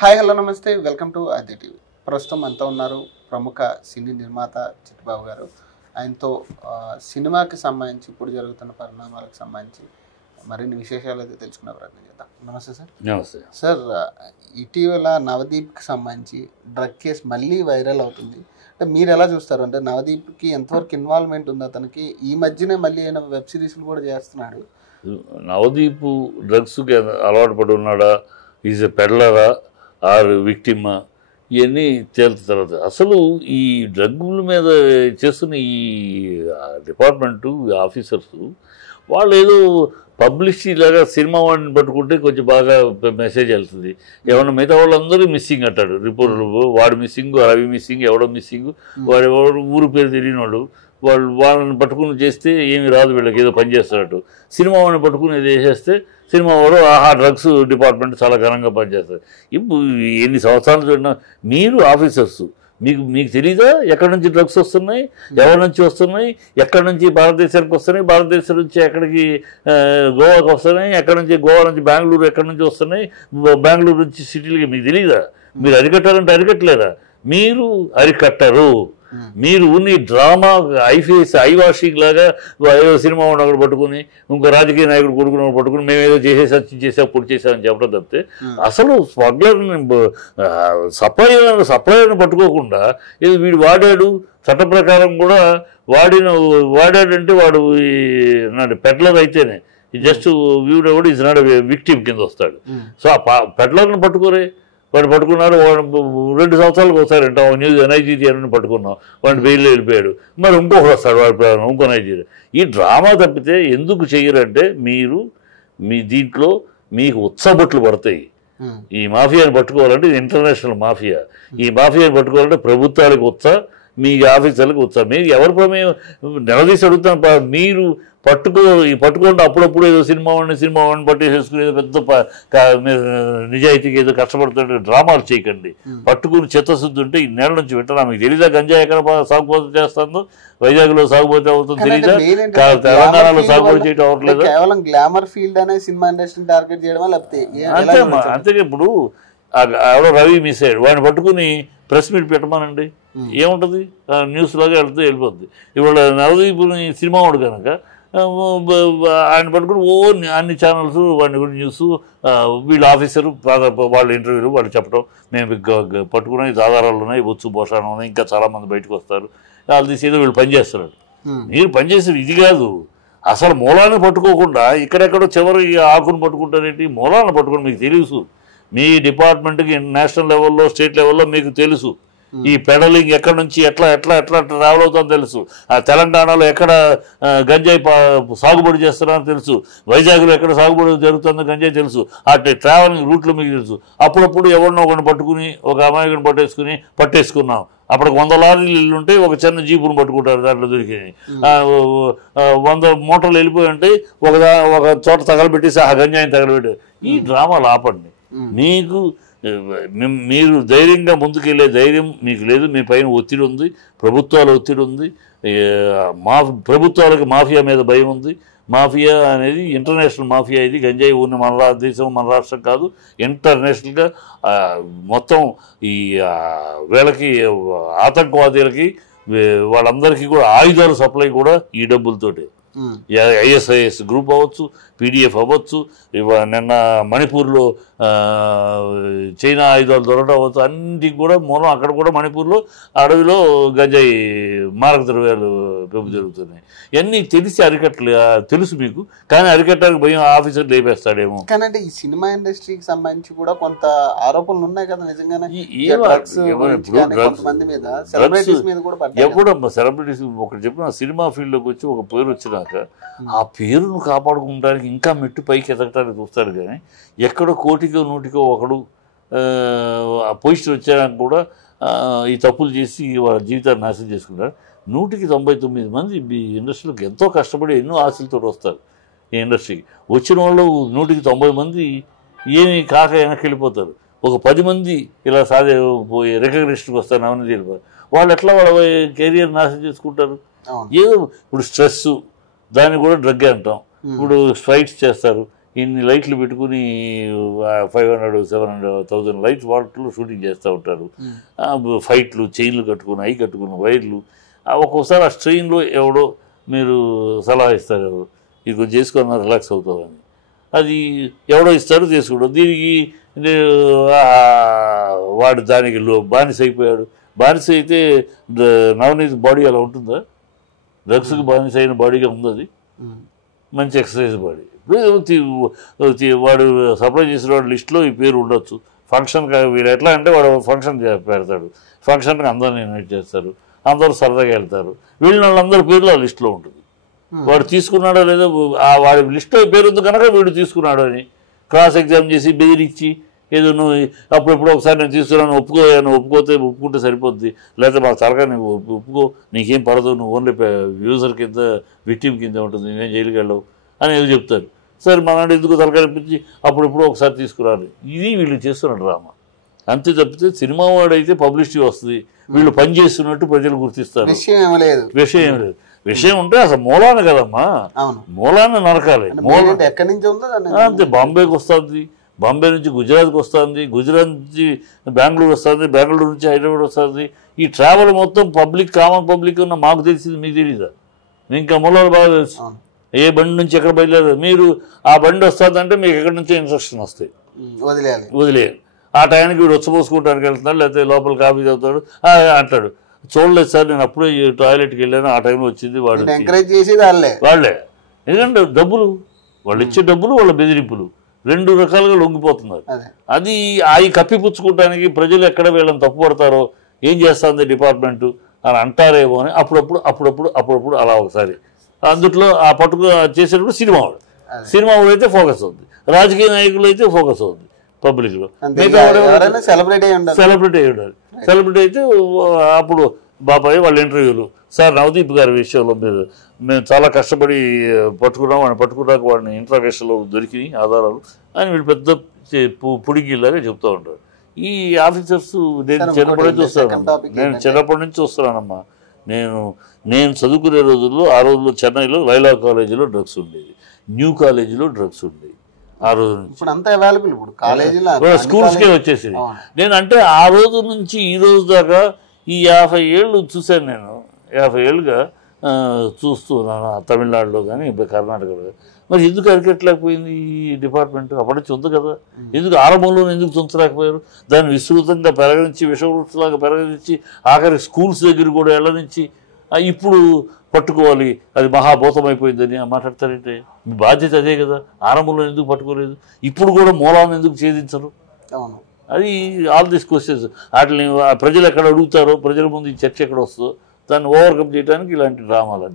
Hi hello నమస్తే welcome to ఆది TV. ప్రస్తుతం అంతా ఉన్నారు ప్రముఖ సినీ నిర్మాత చిట్టిబాబు గారు. ఆయనతో సినిమాకి సంబంధించి ఇప్పుడు జరుగుతున్న పరిణామాలకు సంబంధించి మరిన్ని విశేషాలు అయితే తెలుసుకునే ప్రయత్నం చేద్దాం. నమస్తే సార్. నమస్తే సార్, ఇటీవల నవదీప్కి సంబంధించి డ్రగ్ కేసు మళ్ళీ వైరల్ అవుతుంది. అంటే మీరు ఎలా చూస్తారు? అంటే నవదీప్కి ఎంతవరకు ఇన్వాల్వ్మెంట్ ఉంది? అతనికి ఈ మధ్యనే మళ్ళీ ఆయన వెబ్ సిరీస్లు కూడా చేస్తున్నాడు. నవదీప్ డ్రగ్స్కి అలవాటు పడి ఉన్నాడా, ఈజ్ ఎ పెడ్లరా ఆర్ విక్టిమా, ఇవన్నీ తేలిన తర్వాత అసలు ఈ డ్రగ్ల మీద చేస్తున్న ఈ డిపార్ట్మెంటు ఆఫీసర్స్ వాళ్ళు ఏదో పబ్లిసిటీ లాగా సినిమా వాడిని పట్టుకుంటే కొంచెం బాగా మెసేజ్ వెళ్తుంది. ఏమన్నా మిగతా వాళ్ళందరూ మిస్సింగ్ అంటాడు రిపోర్టర్లు, వాడు మిస్సింగ్, రవి మిస్సింగ్, ఎవడో మిస్సింగ్, వాడు ఎవరు ఊరు పేరు తెలియని వాళ్ళు వాళ్ళని పట్టుకుని చేస్తే ఏమి రాదు, వీళ్ళకి ఏదో పని చేస్తున్నట్టు. సినిమా వాడిని పట్టుకుని ఏదో చేసేస్తే సినిమా వాడు ఆహా డ్రగ్స్ డిపార్ట్మెంట్ చాలా ఘనంగా పనిచేస్తారు. ఇప్పుడు ఎన్ని సంవత్సరాలు చూడినా మీరు ఆఫీసర్స్, మీకు తెలీదా ఎక్కడి నుంచి డ్రగ్స్ వస్తున్నాయి, ఎవరి నుంచి వస్తున్నాయి, ఎక్కడి నుంచి భారతదేశానికి వస్తున్నాయి, భారతదేశం నుంచి ఎక్కడికి గోవాకి వస్తున్నాయి, ఎక్కడి నుంచి గోవా నుంచి బెంగళూరు ఎక్కడి నుంచి వస్తున్నాయి, బెంగళూరు నుంచి సిటీలకి మీకు తెలీదా? మీరు అరికట్టాలంటే అరికట్టలేరా? మీరు అరికట్టరు. మీరు ఉన్ని డ్రామా ఐ వాషింగ్ లాగా ఏదో సినిమా ఉన్నప్పుడు పట్టుకుని ఇంకో రాజకీయ నాయకుడు కొడుకున్న పట్టుకుని మేము ఏదో చేసాం పొడి చేసామని చెప్పడం తప్పితే అసలు స్మగ్లర్ని సప్లయర్ని పట్టుకోకుండా ఇది వీడు వాడాడు, చట్ట ప్రకారం కూడా వాడాడంటే వాడు పెడ్లర్ అయితేనే జస్ట్ వీడు ఈజ్ నాట్ విక్టిమ్ కింద వస్తాడు. సో ఆ పెడ్లర్ని పట్టుకోరే, వాడు పట్టుకున్నారు. 2 సంవత్సరాలకు ఒకసారి అంట న్యూస్ నైజీరియాని పట్టుకున్నాం, వాడిని బెయిల్లో వెళ్ళిపోయాడు. మరి ఇంకొకరు వస్తాడు వాడి ప్రధానం, ఇంకో నైజీరియా. ఈ డ్రామా తప్పితే ఎందుకు చెయ్యరంటే మీ దీంట్లో మీకు ఉత్సబొట్లు పడతాయి. ఈ మాఫియాని పట్టుకోవాలంటే ఇది ఇంటర్నేషనల్ మాఫియా. ఈ మాఫియాని పట్టుకోవాలంటే ప్రభుత్వాలకు మీ ఆఫీసర్లకు మీరు ఎవరి ప్రమేయం నిలదీసి అడుగుతాను. మీరు పట్టుకోండి అప్పుడప్పుడు ఏదో సినిమా వాడిని పట్టేసేసుకుని ఏదో పెద్ద నిజాయితీకి ఏదో కష్టపడుతుంటే డ్రామాలు చేయకండి. పట్టుకుని చిత్తశుద్ధి ఉంటే ఈ నెల నుంచి వింటున్నా. మీకు తెలీదా గంజా ఎక్కడ సాగుబోతు చేస్తుందో? వైజాగ్లో సాగుబోతే అవుతుంది తెలీదా? తెలంగాణలో సాగుబోతు చేయడం అవ్వట్లేదు. కేవలం గ్లామర్ ఫీల్డ్ అనే సినిమా ఇండస్ట్రీని టార్గెట్ చేయడం లేకపోతే అంతేగా. ఇప్పుడు ఎవడో రవి మిస్ అయ్యాడు, వాడిని పట్టుకుని ప్రెస్ మీట్ పెట్టమానండి, ఏముంటుంది? న్యూస్ లాగా వెళ్ళిపోద్ది. ఇవాళ నవదీపుని సినిమా వాడు కనుక ఆయన పట్టుకుని అన్ని ఛానల్స్ వాడిని కూడా న్యూస్, వీళ్ళ ఆఫీసరు వాళ్ళ ఇంటర్వ్యూలు వాళ్ళు చెప్పడం, మేము పట్టుకునే ఆధారాలు ఉన్నాయి, బొచ్చు పోషాణం ఉన్నాయి, ఇంకా చాలామంది బయటకు వస్తారు, వాళ్ళు తీసేదో వీళ్ళు పనిచేస్తున్నారు. మీరు పనిచేసేది ఇది కాదు. అసలు మూలాన్ని పట్టుకోకుండా ఇక్కడెక్కడో చివరి ఆకును పట్టుకుంటారేంటి? మూలాన్ని పట్టుకుని మీకు తెలుసు. మీ డిపార్ట్మెంట్కి నేషనల్ లెవెల్లో, స్టేట్ లెవెల్లో మీకు తెలుసు ఈ పెడలింగ్ ఎక్కడి నుంచి ఎట్లా ట్రావెల్ అవుతుందో తెలుసు. ఆ తెలంగాణలో ఎక్కడ గంజాయి సాగుబడి చేస్తున్నారో తెలుసు, వైజాగ్లో ఎక్కడ సాగుబడి జరుగుతుందో గంజాయి తెలుసు. ఆ ట్రావెలింగ్ రూట్లో మీకు తెలుసు. అప్పుడప్పుడు ఎవరినో ఒకరిని పట్టుకుని ఒక అమాయకుని పట్టేసుకున్నాం. అప్పటికి 100 లారీలు ఇల్లు ఉంటే ఒక చిన్న జీపును పట్టుకుంటారు, దాంట్లో దొరికినాయి 100 మూటలు వెళ్ళిపోయి ఉంటాయి, ఒక చోట తగలబెట్టేసి ఆ గంజాయిని తగలబెట్టారు. ఈ డ్రామాలు ఆపండి. మీరు ధైర్యంగా ముందుకెళ్ళే ధైర్యం మీకు లేదు. మీ పైన ఒత్తిడి ఉంది, ప్రభుత్వాల ఒత్తిడి ఉంది, ప్రభుత్వాలకు మాఫియా మీద భయం ఉంది. మాఫియా అనేది ఇంటర్నేషనల్ మాఫియా. ఇది గంజాయి ఉన్న మన దేశం, మన రాష్ట్రం కాదు, ఇంటర్నేషనల్గా మొత్తం ఈ వీళ్ళకి ఆతంకవాదులకి వాళ్ళందరికీ కూడా ఆయుధాల సప్లై కూడా ఈ డబ్బులతోటి. ఐఎస్ఐఎస్ గ్రూప్ అవ్వచ్చు, పీడిఎఫ్ అవ్వచ్చు, నిన్న మణిపూర్లో చైనా ఆయుధాలు దొరకడం అవ్వచ్చు, అన్నింటికి కూడా మూలం అక్కడ కూడా మణిపూర్లో అడవిలో గంజాయి మారక ద్రవ్యాలు పెంపు జరుగుతున్నాయి. ఇవన్నీ తెలిసి తెలుసు మీకు, కానీ అరికట్టడానికి భయం ఆఫీసర్ లేపేస్తాడేమో. కానీ అంటే ఈ సినిమా ఇండస్ట్రీకి సంబంధించి కూడా కొంత ఆరోపణలు ఉన్నాయి కదా నిజంగానే. ఎప్పుడమ్మా సెలబ్రిటీస్ ఒకటి చెప్పిన సినిమా ఫీల్డ్లోకి వచ్చి ఒక పేరు వచ్చినాక ఆ పేరును కాపాడుకోవడానికి ఇంకా మెట్టు పైకి ఎదగటానికి చూస్తాడు. కానీ ఎక్కడో 100కో 100కో ఒకడు పొజిషన్ వచ్చాక కూడా ఈ తప్పులు చేసి వాళ్ళ జీవితాన్ని నాశనం చేసుకుంటారు. 100కి 99 మంది ఈ ఇండస్ట్రీలోకి ఎంతో కష్టపడి ఎన్నో ఆశలతో వస్తారు. ఈ ఇండస్ట్రీకి వచ్చిన వాళ్ళు 100కి 90 మంది ఏమి కాక వెనక్కి వెళ్ళిపోతారు. ఒక 10 మంది ఇలా రికగ్నిషన్కి వస్తారు, అవన్నీ వెళ్ళిపోతారు. వాళ్ళు ఎట్లా వాళ్ళ కెరియర్ నాశనం చేసుకుంటారు? ఏదో ఇప్పుడు స్ట్రెస్, దాన్ని కూడా డ్రగ్ అంటాం. ఇప్పుడు ఫైట్స్ చేస్తారు, ఇన్ని లైట్లు పెట్టుకుని 500, 700, 1000 లైట్స్ వాటిలో షూటింగ్ చేస్తూ ఉంటారు. ఫైట్లు, చైన్లు కట్టుకుని, అవి కట్టుకుని, వైర్లు. ఒక్కోసారి ఆ స్ట్రెయిన్లో ఎవడో మీరు సలహా ఇస్తారు, ఎవరు ఇది కొంచెం చేసుకున్న రిలాక్స్ అవుతామని. అది ఎవడో ఇస్తారు, చేసుకోవడం. దీనికి వాడు దానికి బానిస అయిపోయాడు. బానిస అయితే నవనీత్ బాడీ అలా ఉంటుందా? డ్రగ్స్కి బానిస అయిన బాడీగా ఉంది అది. మంచి ఎక్సర్సైజ్ బాడీ. వాడు సప్లై చేసిన వాడి లిస్టులో ఈ పేరు ఉండొచ్చు. ఫంక్షన్కి వీడు ఎట్లా అంటే వాడు ఫంక్షన్ పెడతాడు, ఫంక్షన్కి అందరిని ఇన్వైట్ చేస్తారు, అందరూ సరదాగా వెళ్తారు. వీళ్ళ వాళ్ళందరి పేర్లు ఆ లిస్టులో ఉంటుంది. వాడు తీసుకున్నాడో లేదో వాడి లిస్టులో పేరు ఉంది కనుక వీడు తీసుకున్నాడు అని క్రాస్ ఎగ్జామ్ చేసి బెదిరించి ఏదో నువ్వు అప్పుడెప్పుడు ఒకసారి నేను తీసుకున్నాను ఒప్పుకుంటే సరిపోద్ది, లేకపోతే మాకు తరగా నువ్వు ఒప్పుకో, నీకేం పడదు, నువ్వు ఓన్లీ యూజర్ కింద విక్టిమ్ కింద ఉంటుంది, నేనేం జైలుకి వెళ్ళవు అని ఏదో చెప్తారు. సరే మనాడు ఎందుకు తలకనిపించి అప్పుడెప్పుడు ఒకసారి తీసుకురాలి. ఇది వీళ్ళు చేస్తున్న డ్రామా. అంతే తప్పితే సినిమా వాడైతే పబ్లిసిటీ వస్తుంది, వీళ్ళు పని చేస్తున్నట్టు ప్రజలు గుర్తిస్తారు. విషయం ఏం లేదు. విషయం ఉంటే అసలు మూలాన కదమ్మా, మూలాన్ని నరకాలి. ఎక్కడి నుంచి ఉందో అంతే. బాంబేకి వస్తుంది, బాంబే నుంచి గుజరాత్కి వస్తుంది, గుజరాత్ నుంచి బెంగళూరు వస్తుంది, బెంగళూరు నుంచి హైదరాబాద్ వస్తుంది. ఈ ట్రావెల్ మొత్తం పబ్లిక్, కామన్ పబ్లిక్ ఉన్న మాకు తెలిసింది మీకు తెలీదా? ఇంకా మూలాలు బాగా తెలుసు. ఏ బండి నుంచి ఎక్కడ బయలుదేరారు మీరు, ఆ బండి వస్తుందంటే మీకు ఎక్కడి నుంచో ఇన్స్ట్రక్షన్ వస్తాయి, వదిలేయాలి. ఆ టైంకి వీడు వచ్చపోసుకోవడానికి వెళ్తున్నాడు, లేకపోతే లోపల కాఫీ చదువుతాడు అంటాడు. చూడలేదు సార్, నేను అప్పుడే టాయిలెట్కి వెళ్ళాను, ఆ టైంలో వచ్చింది వాడు. ఎంకరేజ్ చేసేది వాళ్ళే. ఎందుకంటే డబ్బులు, వాళ్ళు ఇచ్చే డబ్బులు, వాళ్ళ బెదిరింపులు రెండు రకాలుగా లొంగిపోతున్నారు. అది అవి కప్పిపుచ్చుకోవడానికి ప్రజలు ఎక్కడ వీళ్ళని తప్పుపడతారో, ఏం చేస్తుంది డిపార్ట్మెంటు అని అంటారేమో అని అప్పుడప్పుడు అలా ఒకసారి అందుట్లో ఆ పట్టుకు చేసేటప్పుడు సినిమా వాడు అయితే ఫోకస్ అవుతుంది, రాజకీయ నాయకులు అయితే ఫోకస్ అవుతుంది పబ్లిక్లో. సెలబ్రిటీ అయి ఉండాలి. సెలబ్రిటీ అయితే అప్పుడు బాబాయ్ వాళ్ళ ఇంటర్వ్యూలు, సార్ నవదీప్ గారి విషయంలో మేము చాలా కష్టపడి పట్టుకున్నాక వాడిని ఇంట్రాగేషన్లో దొరికి ఆధారాలు అని వీళ్ళు పెద్ద పుడిగిలాగా చెప్తూ ఉంటారు. ఈ ఆఫీసర్స్ నేను చిన్నప్పటి నుంచి చూస్తున్నానమ్మా. నేను చదువుకునే రోజుల్లో, ఆ రోజుల్లో చెన్నైలో లైలా కాలేజీలో డ్రగ్స్ ఉండేది, న్యూ కాలేజీలో డ్రగ్స్ ఉండేది. ఆ రోజు స్కూల్స్కే వచ్చేసింది. నేను అంటే ఆ రోజు నుంచి ఈ రోజు దాకా ఈ 50 ఏళ్ళు చూశాను. నేను 50 ఏళ్ళుగా చూస్తున్నాను తమిళనాడులో కానీ కర్ణాటకలో. మరి ఎందుకు అరికట్టలేకపోయింది ఈ డిపార్ట్మెంట్? అప్పటి నుంచి ఉంది కదా, ఎందుకు ఆరంభంలో ఎందుకు తుంచలేకపోయారు? దాన్ని విస్తృతంగా పెరగనించి, విషవృక్షలాగా పెరగనించి, ఆఖరి స్కూల్స్ దగ్గర కూడా వెళ్ళనించి ఇప్పుడు పట్టుకోవాలి, అది మహాభూతం అయిపోయిందని మాట్లాడతారంటే మీ బాధ్యత అదే కదా. ఆరంభంలో ఎందుకు పట్టుకోలేదు? ఇప్పుడు కూడా మూలాన్ని ఎందుకు ఛేదించరు? అది ఆల్ దిస్ క్వశ్చన్స్. వాటిని ప్రజలు ఎక్కడ అడుగుతారో, ప్రజల ముందు ఈ చర్చ ఎక్కడ వస్తుందో దాన్ని ఓవర్కమ్ చేయడానికి ఇలాంటి డ్రామాలు.